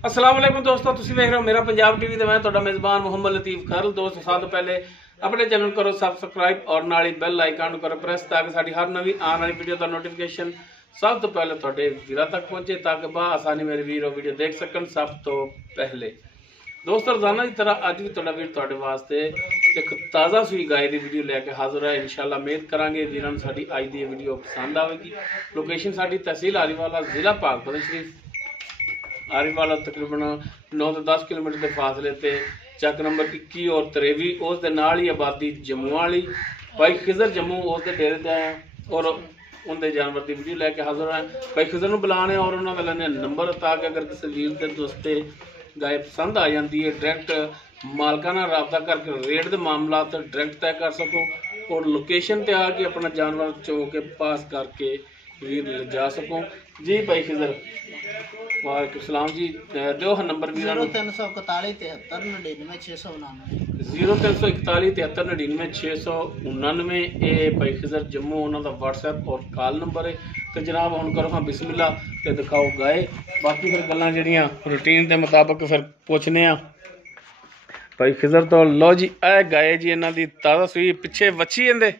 अस्सलाम वालेकुम दोस्तों, तुसीं देख रहे हो मेरा पंजाब टीवी ते मैं तुहाडा मेज़बान मोहम्मद लतीफ खरल। दोस्त सब तो पहले अपने चैनल करो सबसक्राइब और नाल ही बैल आइकन करो प्रेस ताकि साडी हर नवी आने वाली वीडियो का नोटिफिकेशन सब तो पहले तुहाडे वीरां तक पहुंचे ताकि आसानी मेरे वीर वीडियो देख सकन। सब तो पहले दोस्तों रोजाना की तरह अज भी तुहाडा वीर तुहाडे वास्ते एक ताज़ा सूई गाय की वीडियो लैके हाजिर है। इंशाल्लाह उम्मीद करांगे वीरां नूं साडी अज दी वीडियो पसंद आवेगी। लोकेशन साडी तहसील आरीवाला जिला पाकपतन शरीफ। आरीवाला तकरीबन 9 तो 10 किलोमीटर के फासले ते चक नंबर 21 और 23 उस दे नाल ही आबादी जम्मू वाली भाई खिजर जम्मू उस दे डेरे ते आए और उनके जानवर की वीडियो लैके हाजिर है। भाई खिजर नूं बुलाने और उन्होंने लेने नंबर ताकि अगर किसी वीर के दोस्ते गाय पसंद आ जाती है डायरैक्ट मालका नाल राबता करके रेट के मामला तो डायरैक्ट तय कर सको और लोकेशन ते आके अपना जानवर चो के पास करके वीर ले जा सको। जी भाई खिजर वालेकुम सलाम जी, दो नंबर भी 0341 73 99 699 0341 73 99 699। ये भाई खिजर जम्मू उन्होंने व्हाट्सएप और कॉल नंबर है। तो जनाब हम करो हाँ बिस्मिल्ला ते दिखाओ गाय। बाकी फिर गल्लां जड़ियां रूटीन के मुताबिक फिर पूछने भाई खिजर तो लो जी। ए गाय जी इन्हां दी ताज़ा सूई पिछे वच्छी इहदे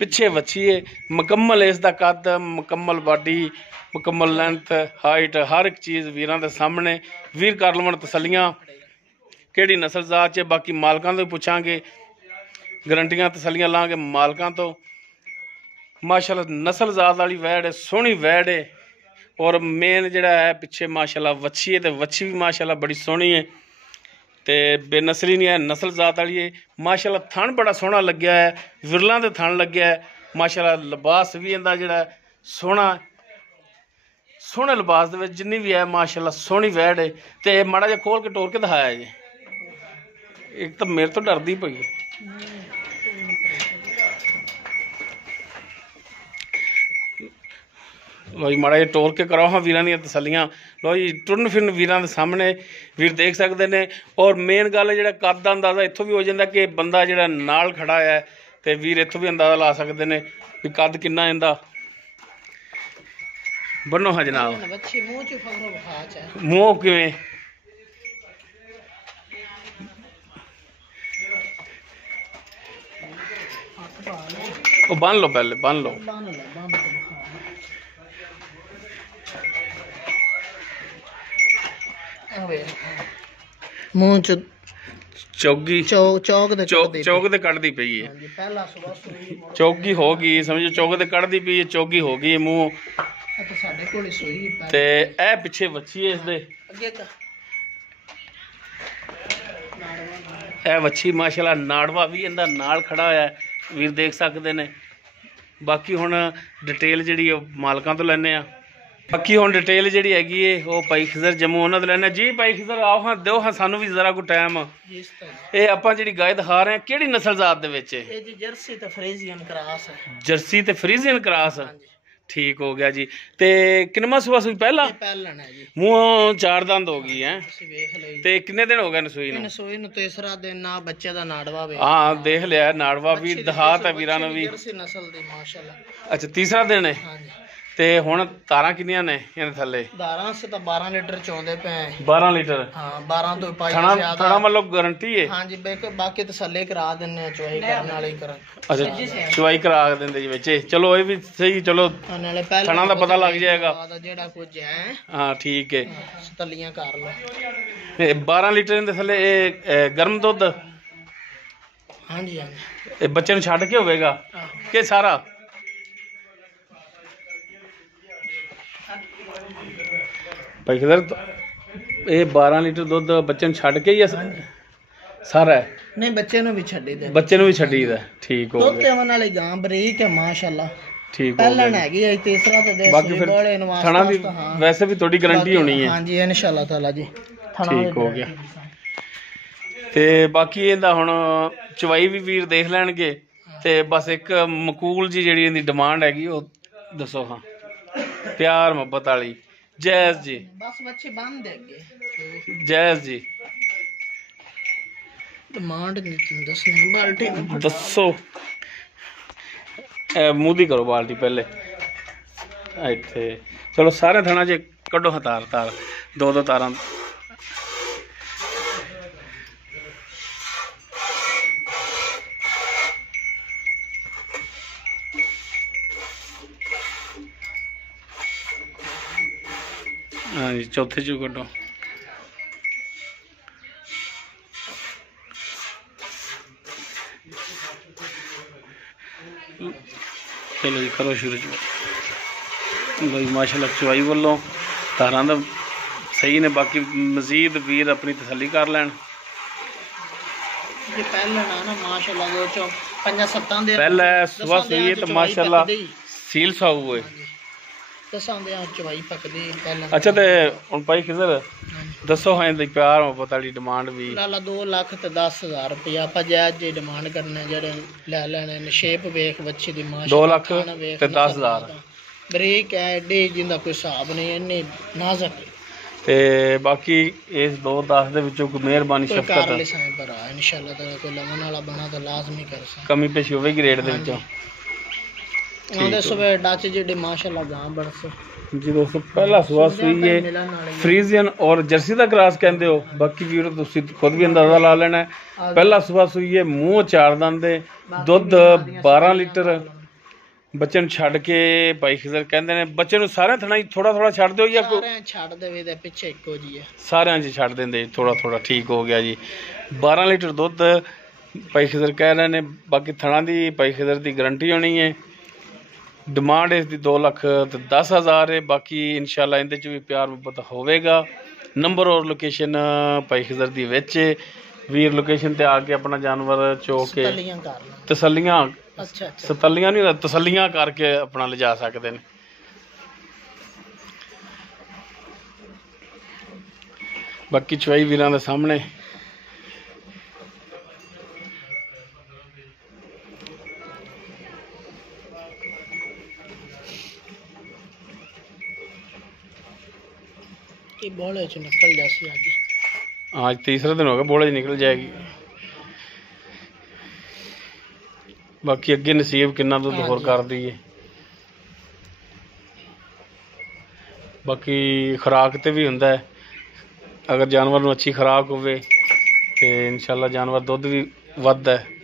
पिछे वच्छी है मुकम्मल इसका कद मुकम्मल बॉडी मुकम्मल लेंथ हाइट हर एक चीज़ वीरां दे सामने वीर कर लवन तसलियां केड़ी नस्ल जात च। बाकी मालकां तो पुछांगे गरंटियां तसलियां लांगे मालकां तो। माशाल्लाह नस्ल जात वाली वैड़ है सोहनी वैड़ है और मेन जिहड़ा है पिछे माशाल्लाह वच्छी है तो वच्छी भी माशाल्लाह बड़ी सोहनी है ते बेनसली नहीं है नस्ल जात वाली है। माशाल्लाह थन बड़ा सोहना लग्या है विरलां दे थन लग्या है। माशाल्लाह लिबास भी इहदा जिहड़ा सोहना सोहने लिबास दे विच जिन्नी भी है माशाल्लाह सोहनी वैड़ है। ते माड़ा जिहा खोल के टोर के दिखाया जी। एक तो मेरे तो डरदी पई है। लो जी माड़ा जिहा टोर के कराओ हाँ वीरां दी तसलियां। लो जी टुरन फिरन वीरां दे सामने वीर देख सकते हैं। और मेन गल जिहड़ा कद दा अंदाज़ा इत्थों भी हो जाता कि बंदा जिहड़ा नाल खड़ा है तो वीर इत्थों भी अंदाज़ा ला सकते हैं भी कद किन्ना इंदा। बनो हाँ जनाब मूँह किवें बन लो पहले बन लो। मुंह च चौगी चौक दे कटदी पई है। चौगी हो गई समझो चौक दे कटदी पई है चौगी हो गई मूँह ते ए पिछे वच्छी है इसदे ए वच्छी माशाल्लाह नाड़वा भी इंदा नाल खड़ा होया है वीर देख सकते ने। बाकी हुण डिटेल जिहड़ी मालकां तो लैने आ। बाकी हुण डिटेल जिहड़ी हैगी है वो भाई खिजर जम्मू उन्हां तो लैने जी। भाई खिजर आओ हाँ दो हाँ सानू भी जरा कोई टाइम ये आपां जिहड़ी गाय दिखा रहे हैं किहड़ी नस्ल जात दे विच है? जर्सी ते फ्रीजियन क्रॉस है। जर्सी ते फ्रीजियन क्रॉस ठीक हो गया जी। ते किन्नवा सुबह सूई पहला मुँह चार दंद हो गई है ते कितने दिन हो गए नसूई नूं? तीसरा दिन ना बच्चे दा नाड़वा भी हाँ देख लिया नाड़वा भी दिखात है वीरां नूं भी। नस्ल दी माशाल्लाह। अच्छा तीसरा दिन है ते हुण तारां किन्नियां ने इहदे थल्ले? दारां से तो 12 लीटर चोंदे पे 12 लीटर। हाँ 12 तो पाई थणा मतलब गारंटी है? हाँ जी बाकी तसल्ली करा दिन्ने चुआई करने वाली कर। अच्छा चुआई करा देंदे जी बच्चे चलो ये भी सही चलो थणा दा पता लग जाएगा जेड़ा कुछ है। हाँ ठीक है तलियां कर लो। 12 लीटर इहदे थल्ले गर्म दुध? हाँ जी हाँ बच्चे नूं छड्ड के होवेगा कि सारा? भाई खिजर ये 12 लीटर दुध बच्चे नूं छड्ड के ही सारा है? नहीं बच्चे नूं भी छड्डी दे। बच्चे नूं भी छड्डी दा ठीक हो गया। दुध देवन वाली गां बरीक है माशाल्लाह ठीक हो पहला गया। हैगी है तीसरा तो दे बाकी फिर थणा दी वैसे भी थोड़ी गारंटी होनी है। हाँ जी इंशाल्लाह ताला जी ठीक हो गया। ते बाकी इहदा हुण चवाई भी वीर देख लैणगे ते बस एक मकूल जी जिहड़ी इहदी डिमांड हैगी वो दसो हाँ प्यार मुहब्बत वाली। जैज़ जी बस बच्चे बंद देंगे। जैज़ जी डिमांड दसने बाल्टी दसो मूदी करो बाल्टी पहले इत्थे चलो सारे थाना च कड्डो हाँ तार तार दो तारां हाँ जी चौथे चो कड्डो चलो जी करो शुरू भाई माशाल्लाह चवाई वालों तारां दा सही ने बाकी मजीद वीर अपनी तसली कर लैन ये पहले ना माशाल्लाह दो चो पंजा सत्तां दे पहले सुबह सुई तो माशाल्लाह सील सा हुए दसां दे चवाई पकदी पहले अच्छा ते हुन भाई किधर दसो हां दी प्यार मोहब्बत वाली डिमांड भी लाला 2,10,000 रुपया ਆਪਾਂ ਜਾਇਜ਼ ਜੀ ਡਿਮਾਂਡ ਕਰਨੇ ਜਿਹੜੇ ਲੈ ਲੈਣੇ ਨੇ ਸ਼ੇਪ ਵੇਖ ਬੱਚੇ ਦੀ ਮਾਸ਼ਾ 2 ਲੱਖ ਤੇ 10,000 ਬਰੀਕ ਹੈ ਏਡੀ ਜਿੰਦਾ ਕੋਈ ਹਿਸਾਬ ਨਹੀਂ ਇੰਨੀ ਨਾਜ਼ੁਕ ਤੇ ਬਾਕੀ ਇਸ 2-10 ਦੇ ਵਿੱਚੋਂ ਕੋਈ ਮਿਹਰਬਾਨੀ ਸ਼ਫਕਤ ਕਰ ਲੈ ਸਾਂ ਭਰਾ ਇਨਸ਼ਾਅੱਲਾ ਤਾਲਾ ਕੋਈ ਲਮਨ ਵਾਲਾ ਬਣਾ ਤਾਂ ਲਾਜ਼ਮੀ ਕਰ ਸਾਂ ਕਮੀ ਪੇਸ਼ੀ ਹੋਵੇਗੀ ਰੇਟ ਦੇ ਵਿੱਚੋਂ ਉਹਦੇ ਸਵੇ ਡੱਚ ਜਿਹੜੇ ਮਾਸ਼ਾਅੱਲਾ ਗਾਂ ਬੜਸੇ जी दोस्तों पहला सुबह सुई है फ्रीजियन और जर्सी का क्रॉस कहते हो बाकी भी तुम खुद भी अंदाजा ला लेना है पहला सुबह सुई है मूँह 4 दंद दुध 12 लीटर बच्चे छड़ के भाई खिजर कहते हैं बच्चे सारे थना थोड़ा थोड़ा छड़ दो या छड़ दे पिछे इको जी है सारे छड़ देंगे थोड़ा थोड़ा ठीक हो गया जी 12 लीटर दुध भाई खिजर कह रहे हैं बाकी थना की भाई खिजर की गारंटी होनी है डिमांड इसकी 2,10,000 है बाकी इंशाल्लाह इहदे च भी प्यार मुहब्बत होवेगा नंबर और लोकेशन भाई खिजर दी विच वीर लोकेशन ते आके अपना जानवर चो के तसल्लियां अच्छा तसल्लियां नहीं तसल्लियां करके अपना ले जा सकते हैं बाकी चवाई वीरां दे सामने बोले च निकल जासी आज तीसरा दिन हो गया बोले निकल जाएगी बाकी अगे नसीब कितना दुध होर कर दी है बाकी खुराक ते भी हुंदा है अगर जानवर नूं अच्छी खुराक होवे ते इंशाल्लाह जानवर दुध भी वधदा है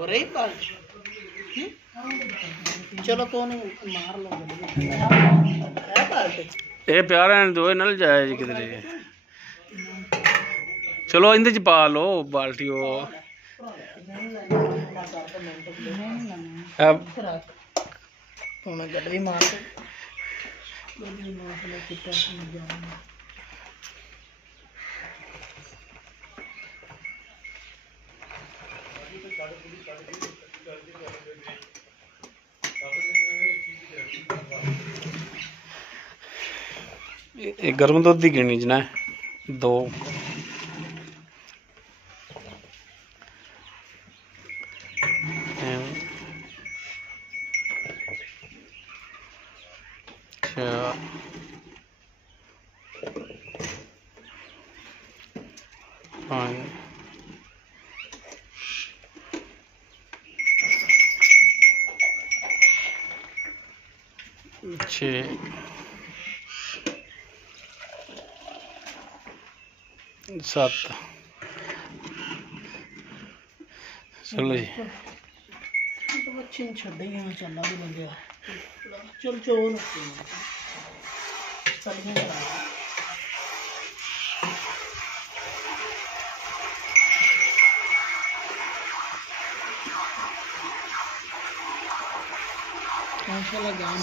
हो रही बाल चलो कौन मार लो ਇਹ ਪਿਆ ਰਹਿਣ ਦਿਓ, ਇਹ ਨਾਲ ਜਾਇਆ ਜੀ ਕਿਧਰੇ। ਚਲੋ ਇਹਦੇ ਚ ਪਾ ਲਓ ਬਾਲਟੀ ਉਹ ਹੁਣ ਗੱਡੀ ਮਾਰ ਇਹ ਗਰਮ ਦੁੱਧ ਦੀ ਗਿਣੀ ਜਨਾ 2 6 7 चलो जी बच्चे छड़े चलना भी लग गया चल चोर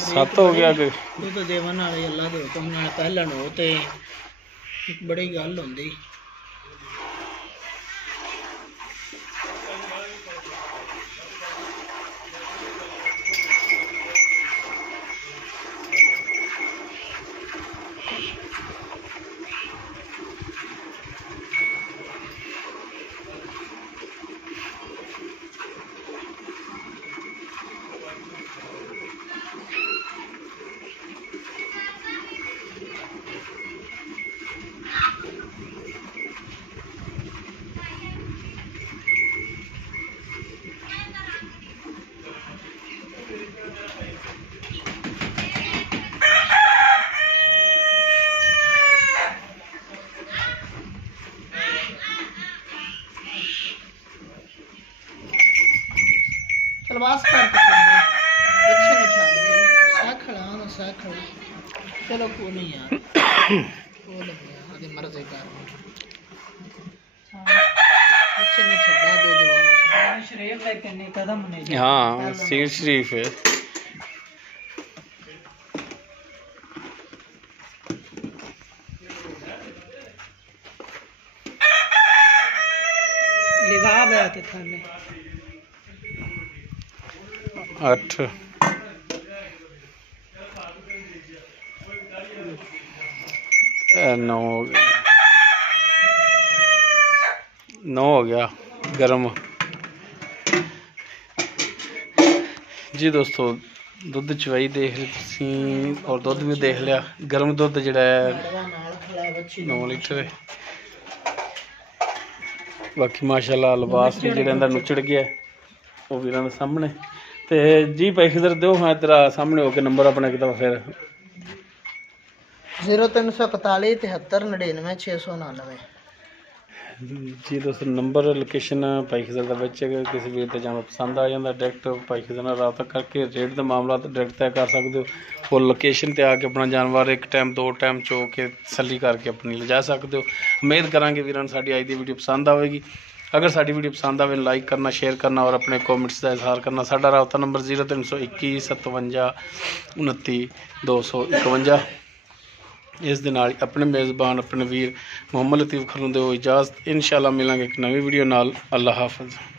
सत्त हो गया तो देवन वाले अल्लाह के हुक्म नाल पहलन हो ते एक बड़ी गल होंदी बस अच्छे ने साखड़ा चलो को नहीं यार वो लगे मर्जी कर अच्छे ने छड़ा दो जवाब शरीफ है कितने कदम ने हाँ सीर शरीफ है लिवाब है कि थाने 8 9 हो गया 9 हो गया गर्म जी दोस्तों दुध चवाई देख रहे और दुध भी देख लिया गर्म दुध जिहड़ा है 9 लीटर है बाकी माशाल्लाह लिबास भी जिहड़ा अंदर नुचड़ गया वो वीरां दे सामने ते जी भाई खिदर दो हाँ तेरा सामने होके नंबर अपना कितना फिर 0341 73 99 699 जी दोस्तों नंबर लोकेशन भाई खिदर का किसी भी ते जाना पसंद आ जाता डायरैक्ट भाई खिदर नाल राबता करके रेट का मामला डायरैक्ट तय कर सकते हो और लोकेशन ते आके अपना जानवर एक टाइम 2 टाइम चो के तसल्ली करके अपनी ले जा सकते हो उम्मीद करांगे वीरां साडी अज दी वीडियो पसंद आएगी अगर साडी वीडियो पसंद आए लाइक करना शेयर करना और अपने कॉमेंट्स का इजहार करना साडा राबता नंबर 0321 57 29 251 इस दे नाल अपने मेज़बान अपने वीर मुहम्मद लतीफ़ खलूं दे इजाज़त इंशाअल्लाह मिलांगे एक नवी वीडियो नाल अल्लाह हाफ़िज़।